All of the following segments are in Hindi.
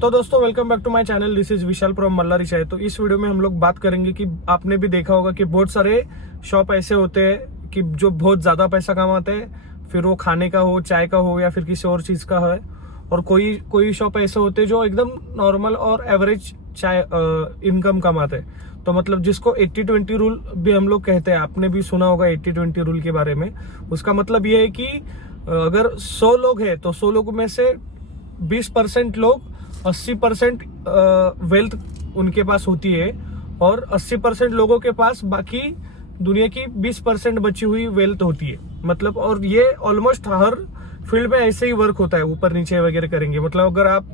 तो दोस्तों welcome back to my channel. This is Vishal from Mallari Chai. तो इस वीडियो में हम लोग बात करेंगे कि आपने भी देखा होगा कि बहुत सारे शॉप ऐसे होते हैं कि जो बहुत ज्यादा पैसा कमाते हैं, फिर वो खाने का हो, चाय का हो या फिर किसी और चीज का है। और कोई शॉप ऐसे होते हैं जो एकदम नॉर्मल और एवरेज चाय इनकम कमाते हैं। तो मतलब जिसको 80-20 रूल भी हम लोग कहते हैं, आपने भी सुना होगा 80-20 रूल के बारे में। उसका मतलब ये है कि अगर 100 लोग हैं तो 100 लोगों में से 20% लोग 80% वेल्थ उनके पास होती है और 80% लोगों के पास बाकी दुनिया की 20% बची हुई वेल्थ होती है। मतलब और ये ऑलमोस्ट हर फील्ड में ऐसे ही वर्क होता है, ऊपर नीचे वगैरह करेंगे। मतलब अगर आप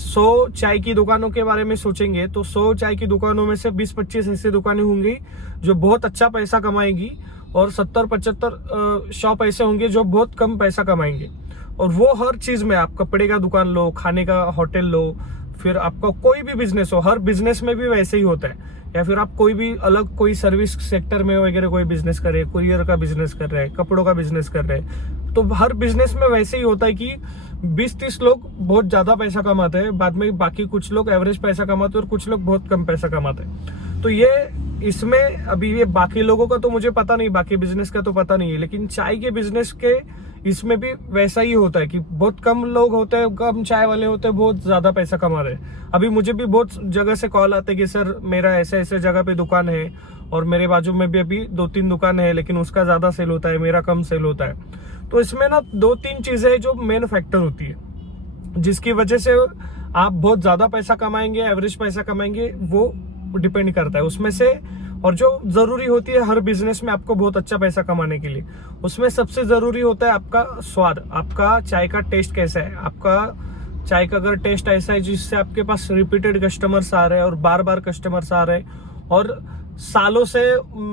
100 चाय की दुकानों के बारे में सोचेंगे तो 100 चाय की दुकानों में से 20-25 ऐसी दुकानें होंगी जो बहुत अच्छा पैसा कमाएंगी और 70-75 शॉप ऐसे होंगे जो बहुत कम पैसा कमाएंगे। और वो हर चीज में, आप कपड़े का दुकान लो, खाने का होटल लो, फिर आपका कोई भी बिजनेस हो, हर बिजनेस में भी वैसे ही होता है। या फिर आप कोई भी अलग कोई सर्विस सेक्टर में वगैरह कोई बिजनेस कर रहे हैं, कुरियर का बिजनेस कर रहे हैं, कपड़ों का बिजनेस कर रहे हैं, तो हर बिजनेस में वैसे ही होता है कि 20-30 लोग बहुत ज्यादा पैसा कमाते हैं, बाद में बाकी कुछ लोग एवरेज पैसा कमाते हैं और कुछ लोग बहुत कम पैसा कमाते हैं। तो ये इसमें अभी ये बाकी लोगों का तो मुझे पता नहीं, बाकी बिजनेस का तो पता नहीं है, लेकिन चाय के बिजनेस के इसमें भी वैसा ही होता है कि बहुत कम लोग होते हैं, कम चाय वाले होते हैं, बहुत ज्यादा पैसा कमा रहे हैं। अभी मुझे भी बहुत जगह से कॉल आते हैं कि सर मेरा ऐसे ऐसे जगह पे दुकान है और मेरे बाजू में भी अभी 2-3 दुकान है, लेकिन उसका ज्यादा सेल होता है, मेरा कम सेल होता है। तो इसमें ना 2-3 चीजें जो मेन फैक्टर होती है जिसकी वजह से आप बहुत ज्यादा पैसा कमाएंगे, एवरेज पैसा कमाएंगे, वो डिपेंड करता है उसमें से। और जो जरूरी होती है हर बिजनेस में आपको बहुत अच्छा पैसा कमाने के लिए, उसमें सबसे जरूरी होता है आपका स्वाद, आपका चाय का टेस्ट कैसा है। आपका चाय का अगर टेस्ट ऐसा है जिससे आपके पास रिपीटेड कस्टमर्स आ रहे हैं और बार बार कस्टमर्स आ रहे हैं और सालों से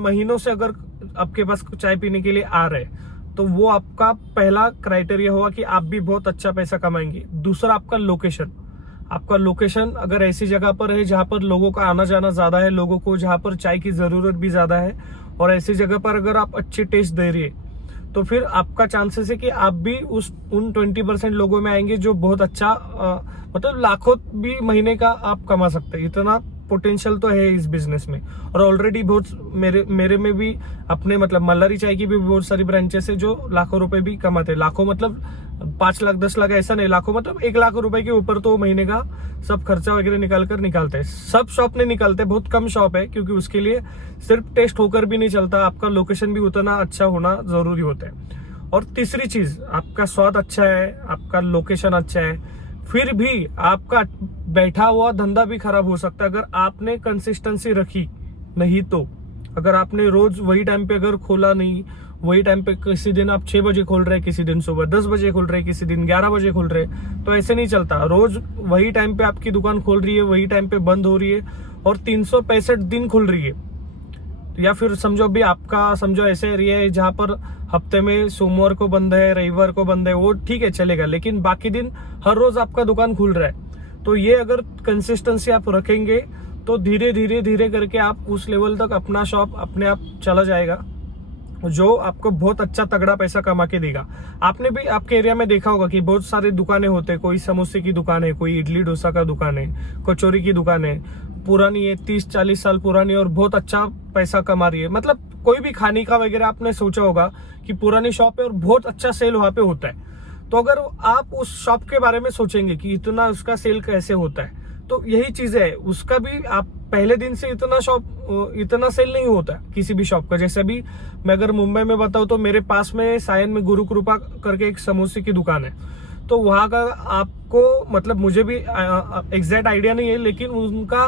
महीनों से अगर आपके पास चाय पीने के लिए आ रहे हैं, तो वो आपका पहला क्राइटेरिया होगा कि आप भी बहुत अच्छा पैसा कमाएंगे। दूसरा आपका लोकेशन। आपका लोकेशन अगर ऐसी जगह पर है जहां पर लोगों का आना जाना ज्यादा है, लोगों को जहां पर चाय की जरूरत भी ज्यादा है, और ऐसी जगह पर अगर आप अच्छी टेस्ट दे रही है, तो फिर आपका चांसेस है कि आप भी उन 20% लोगों में आएंगे जो बहुत अच्छा मतलब लाखों भी महीने का आप कमा सकते हैं। इतना पोटेंशियल तो है इस बिजनेस में। और ऑलरेडी बहुत मेरे में भी अपने मतलब मल्लारी चाय की भी बहुत सारी ब्रांचेस है जो लाखों रुपए भी कमाते हैं। लाखों मतलब 5 लाख 10 लाख ऐसा नहीं, लाखों मतलब 1 लाख रुपए के ऊपर तो महीने का सब खर्चा वगैरह निकालते हैं। सब शॉप नहीं निकालते, बहुत कम शॉप है, क्योंकि उसके लिए सिर्फ टेस्ट होकर भी नहीं चलता, आपका लोकेशन भी उतना अच्छा होना जरूरी होता है। और तीसरी चीज, आपका स्वाद अच्छा है, आपका लोकेशन अच्छा है, फिर भी आपका बैठा हुआ धंधा भी खराब हो सकता है अगर आपने कंसिस्टेंसी रखी नहीं तो। अगर आपने रोज वही टाइम पे अगर खोला नहीं, वही टाइम पे, किसी दिन आप 6 बजे खोल रहे, किसी दिन सुबह 10 बजे खोल रहे, किसी दिन 11 बजे खोल रहे, तो ऐसे नहीं चलता। रोज वही टाइम पे आपकी दुकान खोल रही है, वही टाइम पे बंद हो रही है और 365 दिन खुल रही है। या फिर समझो भी आपका समझो ऐसे एरिया है जहां पर हफ्ते में सोमवार को बंद है, रविवार को बंद है, वो ठीक है चलेगा, लेकिन बाकी दिन हर रोज आपका दुकान खुल रहा है। तो ये अगर कंसिस्टेंसी आप रखेंगे तो धीरे धीरे करके आप उस लेवल तक अपना शॉप अपने आप चला जाएगा जो आपको बहुत अच्छा तगड़ा पैसा कमा के देगा। आपने भी आपके एरिया में देखा होगा कि बहुत सारे दुकानें होते हैं, कोई समोसे की दुकान है, कोई इडली डोसा का दुकान है, कचौरी की दुकान है, पुरानी है, 30-40 साल पुरानी और बहुत अच्छा पैसा कमा रही है। मतलब कोई भी खाने का वगैरह आपने सोचा होगा कि पुरानी शॉप है और बहुत अच्छा सेल वहां पे होता है। तो अगर आप उस शॉप के बारे में सोचेंगे कि इतना उसका सेल कैसे होता है, तो यही चीज है, उसका भी आप पहले दिन से इतना सेल नहीं होता किसी भी शॉप का। जैसे भी मैं अगर मुंबई में बताऊं तो मेरे पास में सायन में गुरु कृपा करके एक समोसे की दुकान है, तो वहां का आपको मतलब मुझे भी एग्जैक्ट आइडिया नहीं है, लेकिन उनका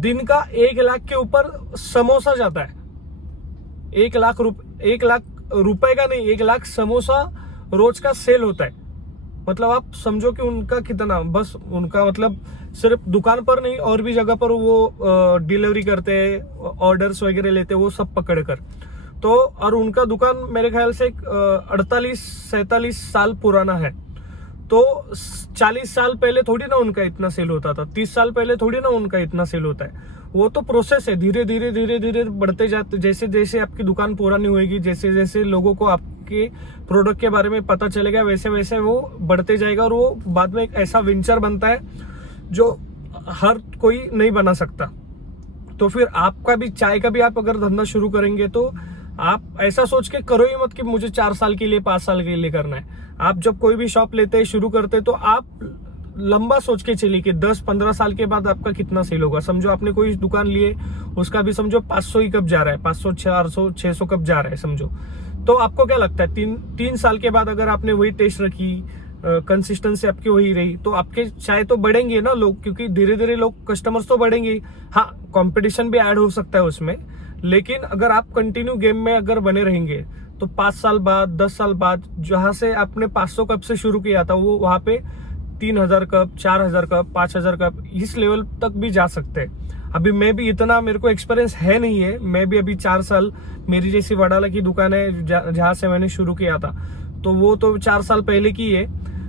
दिन का 1 लाख के ऊपर समोसा जाता है। 1 लाख रुपए का नहीं, 1 लाख समोसा रोज का सेल होता है। मतलब आप समझो कि उनका कितना, बस उनका मतलब सिर्फ दुकान पर नहीं और भी जगह पर वो डिलीवरी करते हैं, ऑर्डर्स वगैरह लेते हैं, वो सब पकड़ कर। तो और उनका दुकान मेरे ख्याल से 48-47 साल पुराना है। तो 40 साल पहले थोड़ी ना उनका इतना सेल होता था, 30 साल पहले थोड़ी ना उनका इतना सेल होता है। वो तो प्रोसेस है, धीरे धीरे बढ़ते जाते, जैसे जैसे आपकी दुकान पुरानी होगी, जैसे जैसे लोगों को आपके प्रोडक्ट के बारे में पता चलेगा, वैसे वैसे वो बढ़ते जाएगा और वो बाद में एक ऐसा वेंचर बनता है जो हर कोई नहीं बना सकता। तो फिर आपका भी चाय का भी आप अगर धंधा शुरू करेंगे तो आप ऐसा सोच के करो ही मत कि मुझे 4 साल के लिए 5 साल के लिए करना है। आप जब कोई भी शॉप लेते हैं शुरू करते हैं तो आप लंबा सोच के चलिए कि 10-15 साल के बाद आपका कितना सेल होगा। समझो आपने कोई दुकान लिए, उसका भी समझो 500 ही कब जा रहा है, 500 400 600 कब जा रहा है समझो। तो आपको क्या लगता है 3 साल के बाद अगर आपने वही टेस्ट रखी, कंसिस्टेंसी आपकी वही रही, तो आपके चाय तो बढ़ेंगे ना लोग, क्योंकि धीरे धीरे लोग कस्टमर्स तो बढ़ेंगे। हाँ, कंपटीशन भी ऐड हो सकता है उसमें, लेकिन अगर आप कंटिन्यू गेम में अगर बने रहेंगे तो 5 साल बाद 10 साल बाद जहां से आपने 500 कप से शुरू किया था वो वहां पे 3000 कप, 4000 कप, 5000 कप इस लेवल तक भी जा सकते हैं। अभी मैं भी इतना, मेरे को एक्सपीरियंस है नहीं है, मैं भी अभी 4 साल, मेरी जैसी वडाला की दुकान है जहां से मैंने शुरू किया था, तो वो तो 4 साल पहले की है।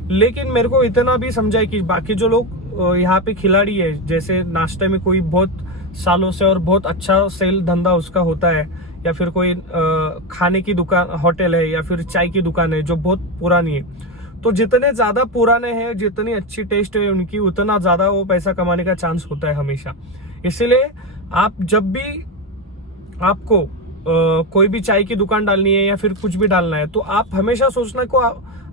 लेकिन मेरे को इतना भी समझा है कि बाकी जो लोग यहाँ पे खिलाड़ी है, जैसे नाश्ते में कोई बहुत सालों से और बहुत अच्छा सेल धंधा उसका होता है, या फिर कोई खाने की दुकान, होटल है, या फिर चाय की दुकान है जो बहुत पुरानी है, तो जितने ज्यादा पुराने हैं, जितनी अच्छी टेस्ट है उनकी, उतना ज्यादा वो पैसा कमाने का चांस होता है हमेशा। इसीलिए आप जब भी आपको कोई भी चाय की दुकान डालनी है या फिर कुछ भी डालना है, तो आप हमेशा सोचना को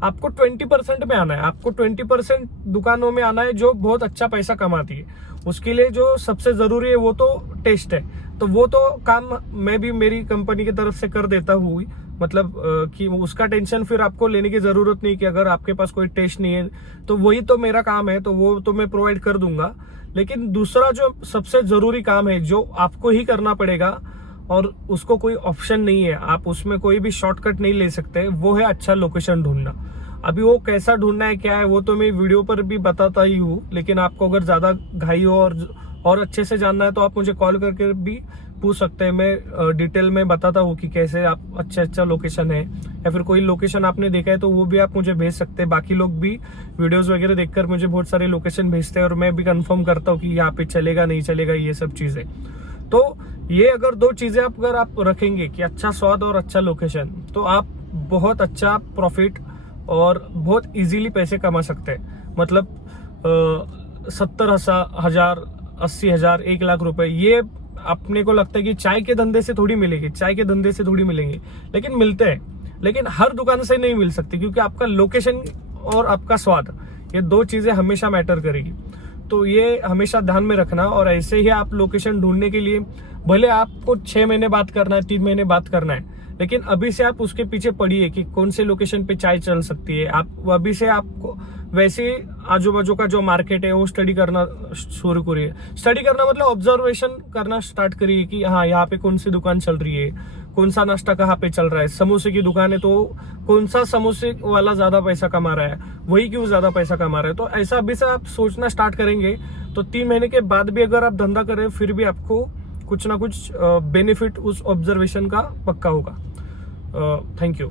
आपको 20% में आना है। आपको 20% दुकानों में आना है जो बहुत अच्छा पैसा कमाती है। उसके लिए जो सबसे जरूरी है वो तो टेस्ट है। तो वो तो काम मैं भी मेरी कंपनी की तरफ से कर देता हूँ, मतलब कि उसका टेंशन फिर आपको लेने की जरूरत नहीं कि अगर आपके पास कोई टेस्ट नहीं है तो वही तो मेरा काम है, तो वो तो मैं प्रोवाइड कर दूंगा। लेकिन दूसरा जो सबसे जरूरी काम है जो आपको ही करना पड़ेगा और उसको कोई ऑप्शन नहीं है, आप उसमें कोई भी शॉर्टकट नहीं ले सकते, वो है अच्छा लोकेशन ढूंढना। अभी वो कैसा ढूंढना है क्या है वो तो मैं वीडियो पर भी बताता ही हूँ, लेकिन आपको अगर ज्यादा घाई हो और अच्छे से जानना है तो आप मुझे कॉल करके भी पूछ सकते हैं। मैं डिटेल में बताता हूँ कि कैसे आप अच्छा लोकेशन है, या फिर कोई लोकेशन आपने देखा है तो वो भी आप मुझे भेज सकते हैं। बाकी लोग भी वीडियोस वगैरह देखकर मुझे बहुत सारे लोकेशन भेजते हैं और मैं भी कंफर्म करता हूँ कि यहाँ पे चलेगा नहीं चलेगा, ये सब चीजें। तो ये अगर 2 चीजें अगर आप रखेंगे कि अच्छा स्वाद और अच्छा लोकेशन, तो आप बहुत अच्छा प्रॉफिट और बहुत इजीली पैसे कमा सकते हैं। मतलब 70,000, 80,000, 1 लाख रुपए ये अपने को लगता है कि चाय के धंधे से थोड़ी मिलेगी, चाय के धंधे से थोड़ी मिलेंगे, लेकिन मिलते हैं। लेकिन हर दुकान से नहीं मिल सकती, क्योंकि आपका लोकेशन और आपका स्वाद, ये 2 चीजें हमेशा मैटर करेगी। तो ये हमेशा ध्यान में रखना। और ऐसे ही आप लोकेशन ढूंढने के लिए भले आपको 6 महीने बात करना है, 3 महीने बात करना है, लेकिन अभी से आप उसके पीछे पड़िए कि कौन से लोकेशन पे चाय चल सकती है। आप अभी से आपको वैसे आजू बाजू का जो मार्केट है वो स्टडी करना शुरू करिए। स्टडी करना मतलब ऑब्जर्वेशन करना स्टार्ट करिए कि हाँ यहाँ पे कौन सी दुकान चल रही है, कौन सा नाश्ता कहाँ पे चल रहा है। समोसे की दुकान है तो कौन सा समोसे वाला ज्यादा पैसा कमा रहा है, वही क्यों ज्यादा पैसा कमा रहा है। तो ऐसा अभी से आप सोचना स्टार्ट करेंगे तो 3 महीने के बाद भी अगर आप धंधा करें फिर भी आपको कुछ ना कुछ बेनिफिट उस ऑब्जर्वेशन का पक्का होगा। Thank you.